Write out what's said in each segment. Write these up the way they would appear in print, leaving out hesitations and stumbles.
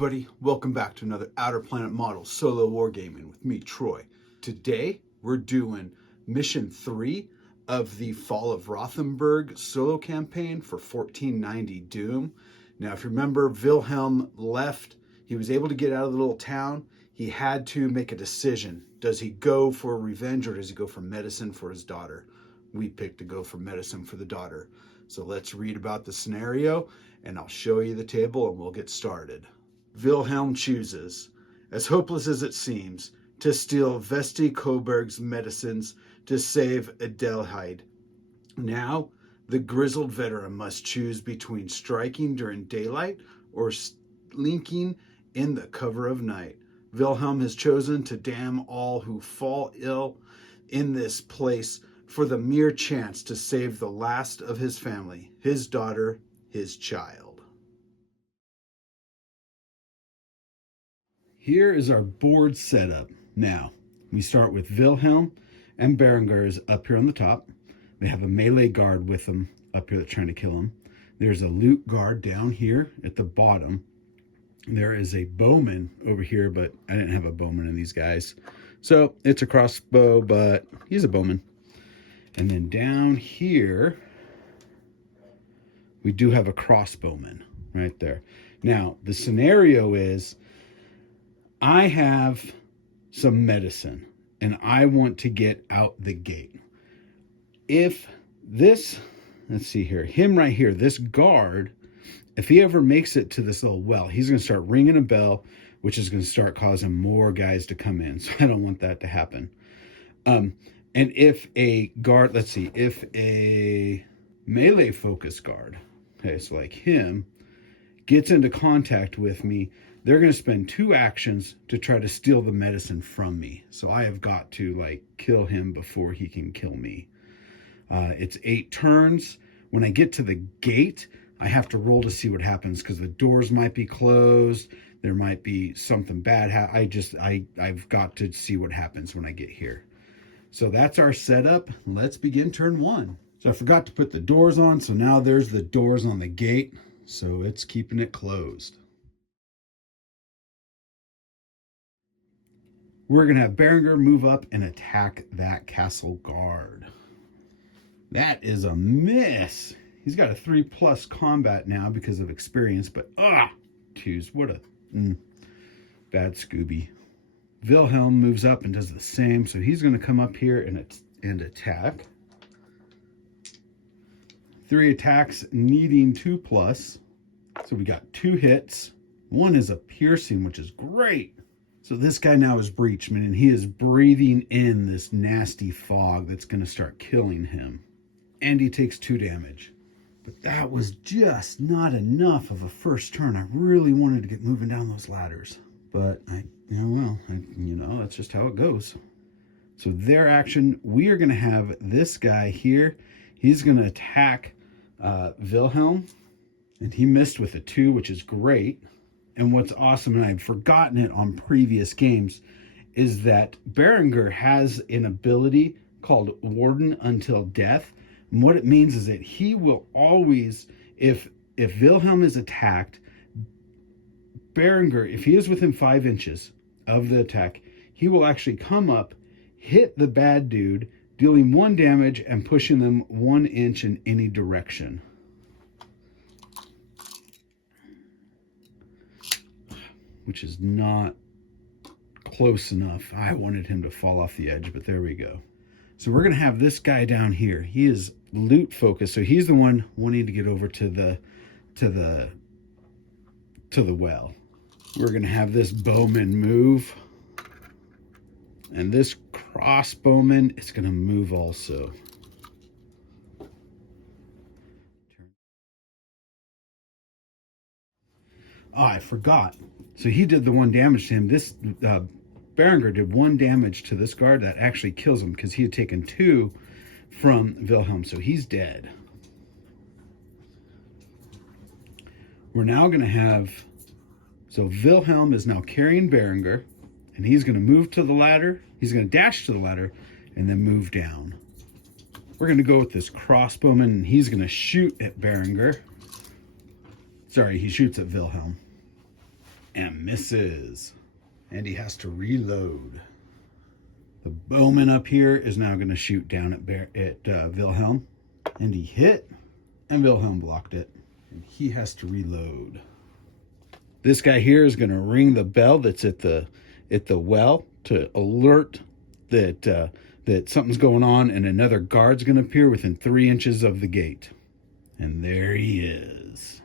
everybody, welcome back to another Outer Planet Model solo wargaming with me, Troy. Today we're doing mission 3 of the Fall of Rothenburg solo campaign for 1490 Doom. Now if you remember, Wilhelm left, he was able to get out of the little town. He had to make a decision. Does he go for revenge or does he go for medicine for his daughter? We picked to go for medicine for the daughter. So let's read about the scenario and I'll show you the table and we'll get started. Wilhelm chooses, as hopeless as it seems, to steal Vesti Coburg's medicines to save Adelheid. Now, the grizzled veteran must choose between striking during daylight or slinking in the cover of night. Wilhelm has chosen to damn all who fall ill in this place for the mere chance to save the last of his family, his daughter, his child. Here is our board setup. Now, we start with Wilhelm and Berengar is up here on the top. They have a melee guard with them up here that's trying to kill him. There's a loot guard down here at the bottom. There is a bowman over here, but I didn't have a bowman in these guys. So it's a crossbow, but he's a bowman. And then down here, we do have a crossbowman right there. Now, the scenario is I have some medicine and I want to get out the gate. If this, let's see here, him right here, this guard, if he ever makes it to this little well, he's going to start ringing a bell, which is going to start causing more guys to come in. So I don't want that to happen. And if a guard, let's see, if a melee focus guard, okay, so like him, gets into contact with me, they're going to spend 2 actions to try to steal the medicine from me. So I have got to like kill him before he can kill me. It's 8 turns. When I get to the gate, I have to roll to see what happens because the doors might be closed. There might be something bad. I've got to see what happens when I get here. So that's our setup. Let's begin turn 1. So I forgot to put the doors on. So now there's the doors on the gate. So it's keeping it closed. We're going to have Berengar move up and attack that castle guard. That is a miss. He's got a 3+ combat now because of experience, but twos. What a bad Scooby. Wilhelm moves up and does the same, so he's going to come up here and attack. 3 attacks needing 2+. So we got 2 hits. 1 is a piercing, which is great. So this guy now is breached, meaning he is breathing in this nasty fog that's going to start killing him. And he takes 2 damage. But that was just not enough of a first turn. I really wanted to get moving down those ladders. But that's just how it goes. So their action, we are going to have this guy here. He's going to attack Wilhelm. And he missed with a 2, which is great. And what's awesome, and I've forgotten it on previous games, is that Berengar has an ability called Warden Until Death. And what it means is that he will always, if Wilhelm is attacked, Berengar, if he is within 5 inches of the attack, he will actually come up, hit the bad dude, dealing 1 damage and pushing them 1 inch in any direction. Which is not close enough. I wanted him to fall off the edge, but there we go. So we're going to have this guy down here. He is loot focused, so he's the one wanting to get over to the well. We're going to have this bowman move, and this crossbowman is going to move also. Oh, I forgot. So he did the 1 damage to him. This Berengar did 1 damage to this guard that actually kills him because he had taken 2 from Wilhelm. So he's dead. We're now going to have, so Wilhelm is now carrying Berengar and he's going to move to the ladder. He's going to dash to the ladder and then move down. We're going to go with this crossbowman and he's going to shoot at Berengar. Sorry, he shoots at Wilhelm. and misses. And he has to reload. The bowman up here is now going to shoot down at Wilhelm. And he hit, and Wilhelm blocked it. And he has to reload. This guy here is going to ring the bell that's at the well to alert that something's going on, and another guard's going to appear within 3 inches of the gate. And there he is.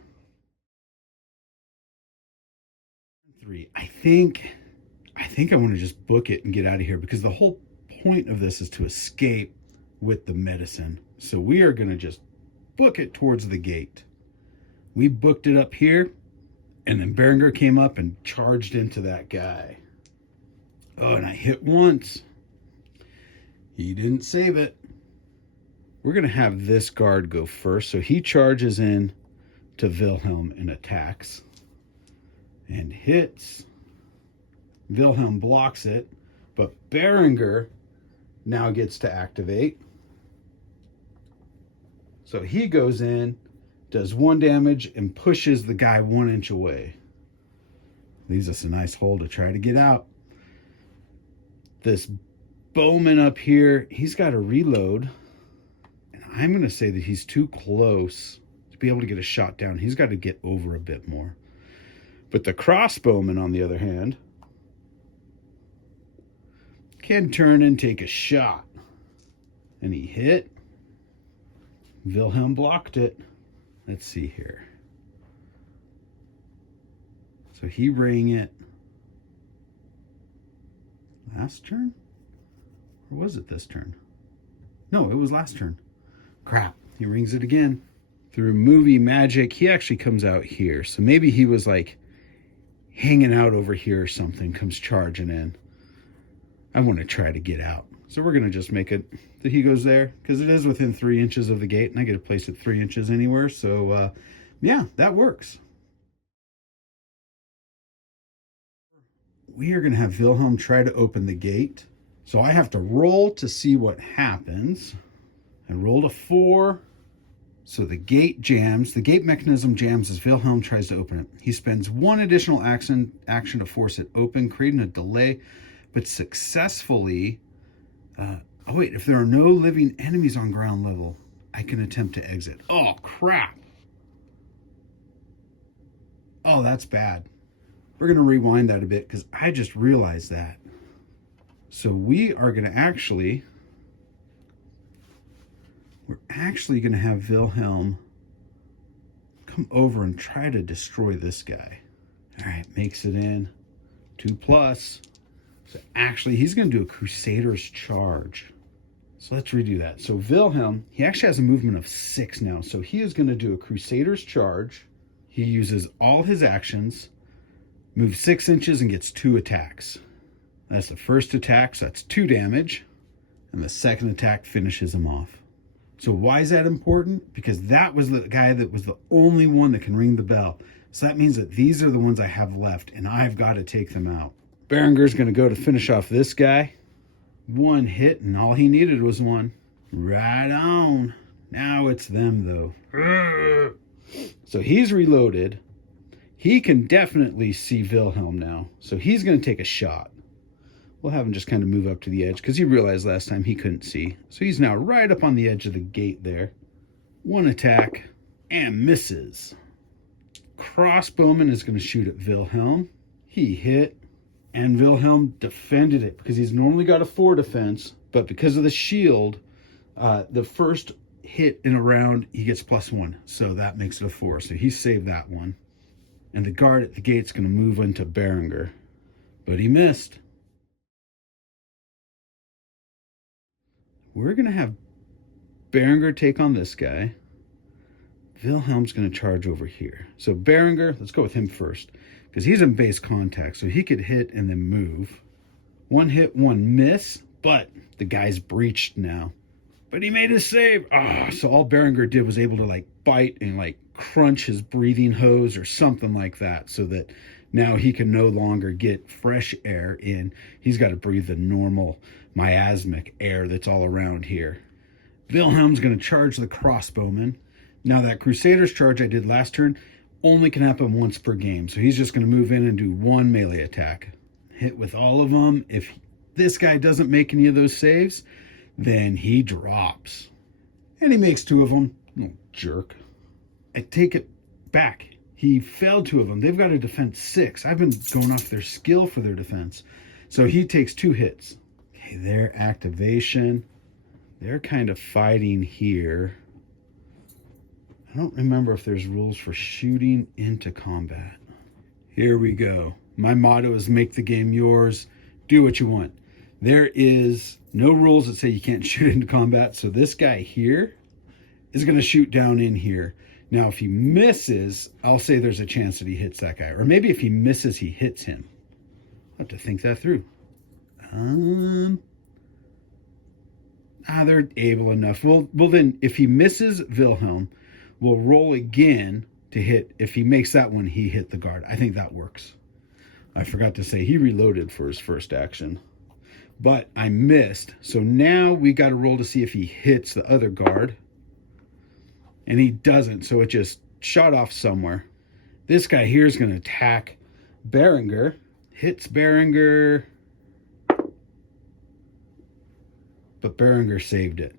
3. I think I want to just book it and get out of here, because the whole point of this is to escape with the medicine. So we are going to just book it towards the gate. We booked it up here, and then Berenger came up and charged into that guy. Oh, and I hit once. He didn't save it. We're going to have this guard go first. So he charges in to Wilhelm and attacks. And hits. Wilhelm blocks it. But Berenger now gets to activate. So he goes in, does 1 damage, and pushes the guy 1 inch away. Leaves us a nice hole to try to get out. This bowman up here, he's got to reload. And I'm going to say that he's too close to be able to get a shot down. He's got to get over a bit more. But the crossbowman, on the other hand, can turn and take a shot. And he hit. Wilhelm blocked it. Let's see here. So he rang it last turn? Or was it this turn? No, it was last turn. Crap. He rings it again. Through movie magic, he actually comes out here. So maybe he was like hanging out over here or something, comes charging in. I want to try to get out. So we're going to just make it that he goes there, because it is within 3 inches of the gate, and I get to place it 3 inches anywhere. So, yeah, that works. We are going to have Wilhelm try to open the gate. So I have to roll to see what happens. I rolled a 4. So the gate jams. The gate mechanism jams as Wilhelm tries to open it. He spends 1 additional action to force it open, creating a delay, but successfully... oh wait, if there are no living enemies on ground level, I can attempt to exit. Oh, crap. Oh, that's bad. We're going to rewind that a bit, because I just realized that. So we are going to actually... We're actually going to have Wilhelm come over and try to destroy this guy. All right, makes it in. 2+. So actually, he's going to do a Crusader's Charge. So let's redo that. So Wilhelm, he actually has a movement of 6 now. So he is going to do a Crusader's Charge. He uses all his actions, moves 6 inches, and gets 2 attacks. That's the first attack, so that's 2 damage. And the second attack finishes him off. So why is that important? Because that was the guy that was the only one that can ring the bell. So that means that these are the ones I have left, and I've got to take them out. Berenger's going to go to finish off this guy. 1 hit, and all he needed was 1. Right on. Now it's them, though. So he's reloaded. He can definitely see Wilhelm now. So he's going to take a shot. We'll have him just kind of move up to the edge, because he realized last time he couldn't see. So he's now right up on the edge of the gate there. 1 attack, and misses. Crossbowman is going to shoot at Wilhelm. He hit. And Wilhelm defended it, because he's normally got a 4 defense, but because of the shield, the first hit in a round, he gets +1. So that makes it a 4. So he saved that one. And the guard at the gate's going to move into Berenger. But he missed. We're going to have Berenger take on this guy. Wilhelm's going to charge over here. So Berenger, let's go with him first, because he's in base contact, so he could hit and then move. 1 hit, 1 miss, but the guy's breached now. But he made his save. So all Berenger did was able to like bite and like crunch his breathing hose or something like that, so that now he can no longer get fresh air in. He's got to breathe the normal miasmic air that's all around here. Wilhelm's going to charge the crossbowman. Now that Crusader's Charge I did last turn only can happen once per game. So he's just going to move in and do one melee attack. Hit with all of them. If this guy doesn't make any of those saves, then he drops. And he makes 2 of them. No jerk. I take it back. He failed 2 of them. They've got a defense 6. I've been going off their skill for their defense. So he takes 2 hits. Okay, their activation. They're kind of fighting here. I don't remember if there's rules for shooting into combat. Here we go. My motto is make the game yours. Do what you want. There is no rules that say you can't shoot into combat. So this guy here is going to shoot down in here. Now, if he misses, I'll say there's a chance that he hits that guy. Or maybe if he misses, he hits him. I'll have to think that through. They're able enough. Well, then, if he misses Wilhelm, we'll roll again to hit. If he makes that one, he hit the guard. I think that works. I forgot to say he reloaded for his first action. But I missed. So now we got to roll to see if he hits the other guard. And he doesn't, so it just shot off somewhere. This guy here is going to attack Berenger. Hits Berenger. But Berenger saved it.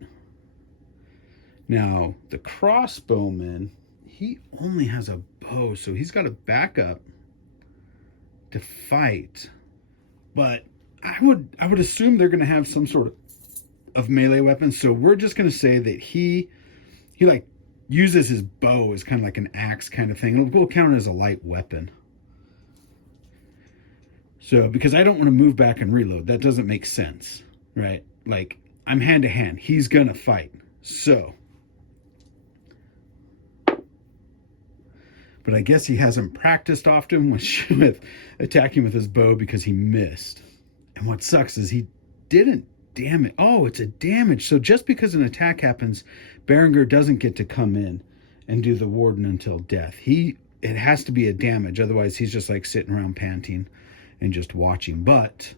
Now, the crossbowman, he only has a bow, so he's got to back up to fight. But I would assume they're going to have some sort of melee weapons, so we're just going to say that he like uses his bow as kind of like an axe kind of thing. It'll count as a light weapon. So, because I don't want to move back and reload. That doesn't make sense, right? Like, I'm hand to hand. He's going to fight. So. But I guess he hasn't practiced often with attacking with his bow because he missed. And what sucks is he didn't damage. Oh, it's a damage. So just because an attack happens, Berenger doesn't get to come in and do the warden until death. It has to be a damage. Otherwise, he's just like sitting around panting and just watching. But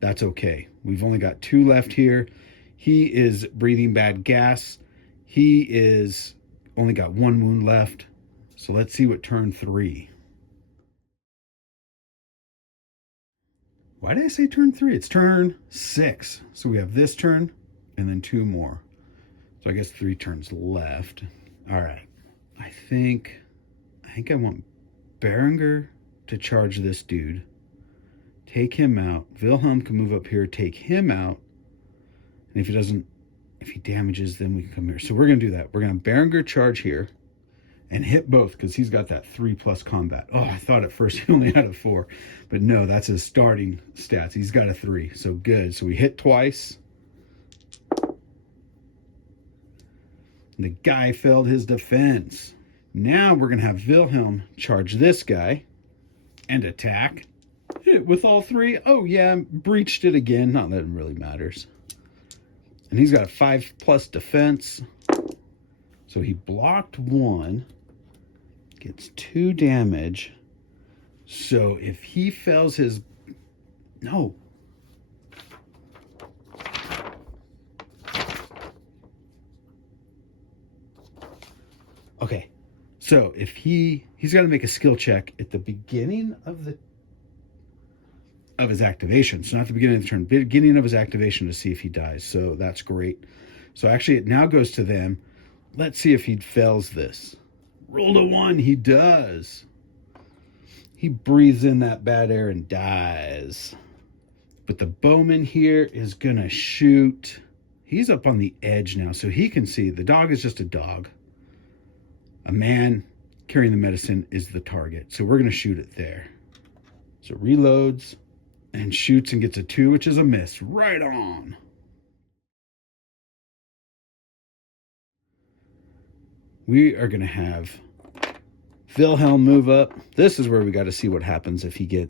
that's okay. We've only got 2 left here. He is breathing bad gas. He is only got 1 wound left. So let's see what turn 3. Why did I say turn 3? It's turn 6. So we have this turn and then 2 more. So I guess 3 turns left. All right. I think I want Berenger to charge this dude. Take him out. Wilhelm can move up here, take him out. And if he damages, then we can come here. So we're going to do that. We're going to Berenger charge here and hit both because he's got that 3+ combat. Oh, I thought at first he only had a 4. But no, that's his starting stats. He's got a 3. So good. So we hit twice. The guy failed his defense. Now we're going to have Wilhelm charge this guy and attack. Hit with all 3. Oh, yeah, breached it again. Not that it really matters. And he's got a 5+ defense. So he blocked 1. Gets 2 damage. So if he fails his... No. Okay. So if he's got to make a skill check at the beginning of his activation. So not the beginning of the turn, beginning of his activation to see if he dies. So that's great. So actually it now goes to them. Let's see if he fails this. Rolled a 1. He does. He breathes in that bad air and dies. But the bowman here is going to shoot. He's up on the edge now, so he can see. The dog is just a dog. A man carrying the medicine is the target. So we're going to shoot it there. So reloads and shoots and gets a 2, which is a miss. Right on. We are going to have Wilhelm move up. This is where we got to see what happens if he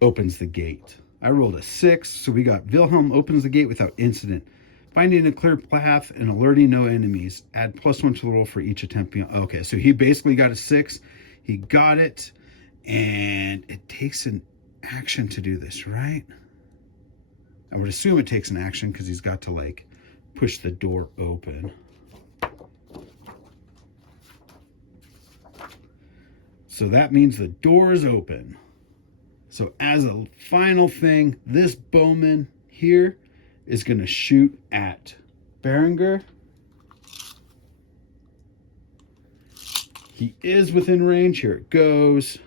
opens the gate. I rolled a 6, so we got Wilhelm opens the gate without incident. Finding a clear path and alerting no enemies. Add +1 to the roll for each attempt. Okay, so he basically got a 6. He got it, and it takes an action to do this, right? I would assume it takes an action because he's got to like push the door open. So that means the door is open. So as a final thing, this bowman here is going to shoot at Berenger. He is within range. Here it goes.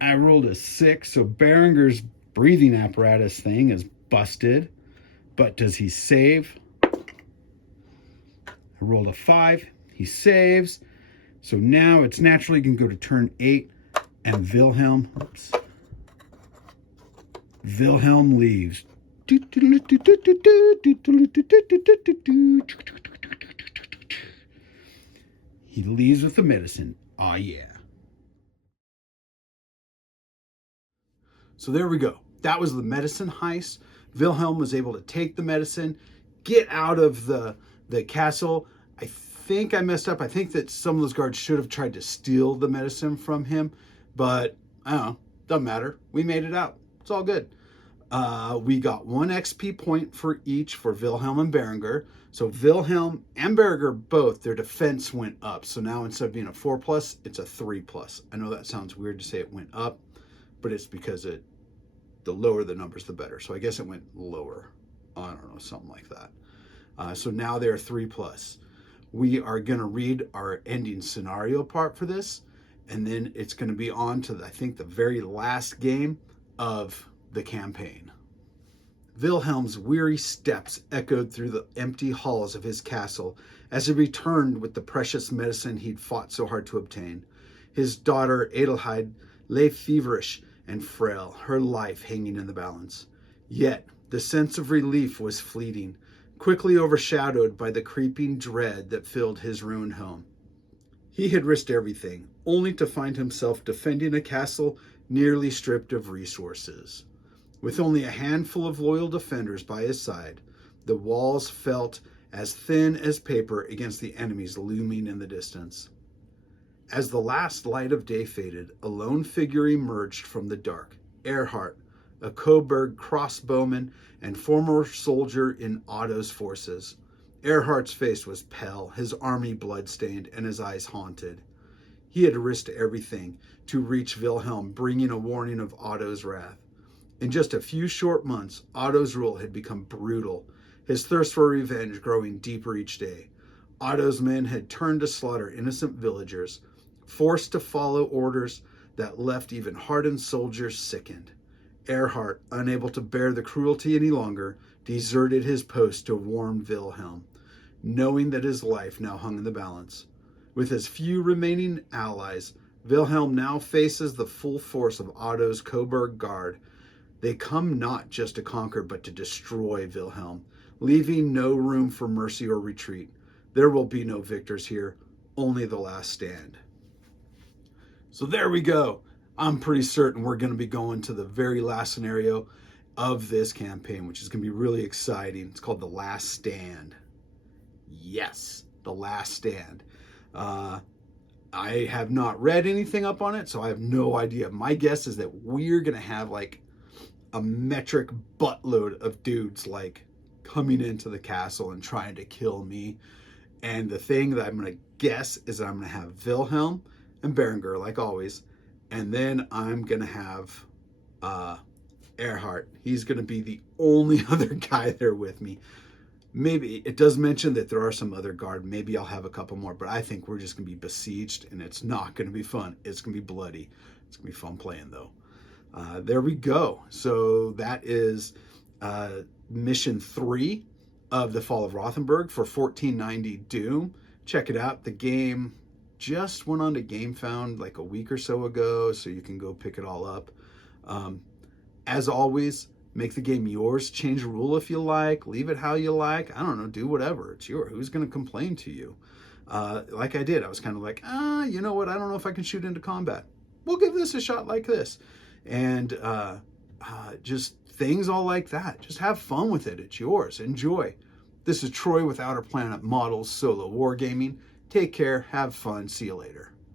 I rolled a 6, so Berenger's breathing apparatus thing is busted. But does he save? I rolled a 5. He saves. So now it's naturally going to go to turn 8. And Wilhelm leaves. He leaves with the medicine. Oh, yeah. So there we go. That was the medicine heist. Wilhelm was able to take the medicine, get out of the castle. I think I messed up. I think that some of those guards should have tried to steal the medicine from him. But, I don't know. Doesn't matter. We made it out. It's all good. We got 1 XP point for each for Wilhelm and Berenger. So Wilhelm and Berenger both, their defense went up. So now instead of being a 4+, it's a 3+. I know that sounds weird to say it went up, but it's because the lower the numbers, the better. So I guess it went lower. I don't know, something like that. So now they're 3+. We are going to read our ending scenario part for this, and then it's going to be on to, I think, the very last game of the campaign. Wilhelm's weary steps echoed through the empty halls of his castle as he returned with the precious medicine he'd fought so hard to obtain. His daughter Adelheid lay feverish and frail, her life hanging in the balance. Yet the sense of relief was fleeting, quickly overshadowed by the creeping dread that filled his ruined home. He had risked everything, only to find himself defending a castle nearly stripped of resources. With only a handful of loyal defenders by his side, the walls felt as thin as paper against the enemies looming in the distance. As the last light of day faded, a lone figure emerged from the dark. Adelheid, a Coburg crossbowman and former soldier in Otto's forces. Adelheid's face was pale, his army blood-stained, and his eyes haunted. He had risked everything to reach Wilhelm, bringing a warning of Otto's wrath. In just a few short months, Otto's rule had become brutal, his thirst for revenge growing deeper each day. Otto's men had turned to slaughter innocent villagers, forced to follow orders that left even hardened soldiers sickened. Adelheid, unable to bear the cruelty any longer, deserted his post to warn Wilhelm, knowing that his life now hung in the balance. With his few remaining allies, Wilhelm now faces the full force of Otto's Coburg Guard. They come not just to conquer, but to destroy Wilhelm, leaving no room for mercy or retreat. There will be no victors here, only the last stand. So there we go. I'm pretty certain we're going to be going to the very last scenario of this campaign, which is going to be really exciting. It's called The Last Stand. Yes, The Last Stand. I have not read anything up on it, so I have no idea. My guess is that we're going to have like a metric buttload of dudes like coming into the castle and trying to kill me. And the thing that I'm going to guess is that I'm going to have Wilhelm and Berenger, like always. And then I'm going to have Adelheid. He's going to be the only other guy there with me. Maybe it does mention that there are some other guard. Maybe I'll have a couple more, but I think we're just going to be besieged, and it's not going to be fun. It's going to be bloody. It's going to be fun playing, though. There we go. So that is mission 3 of the Fall of Rothenburg for 1490 Doom. Check it out. The game just went on to GameFound like a week or so ago, so you can go pick it all up. As always, make the game yours. Change the rule if you like. Leave it how you like. I don't know. Do whatever. It's yours. Who's going to complain to you? Like I did. I was kind of like, you know what? I don't know if I can shoot into combat. We'll give this a shot like this. And just things all like that. Just have fun with it. It's yours. Enjoy. This is Troy with Outer Planet Models Solo Wargaming. Take care. Have fun. See you later.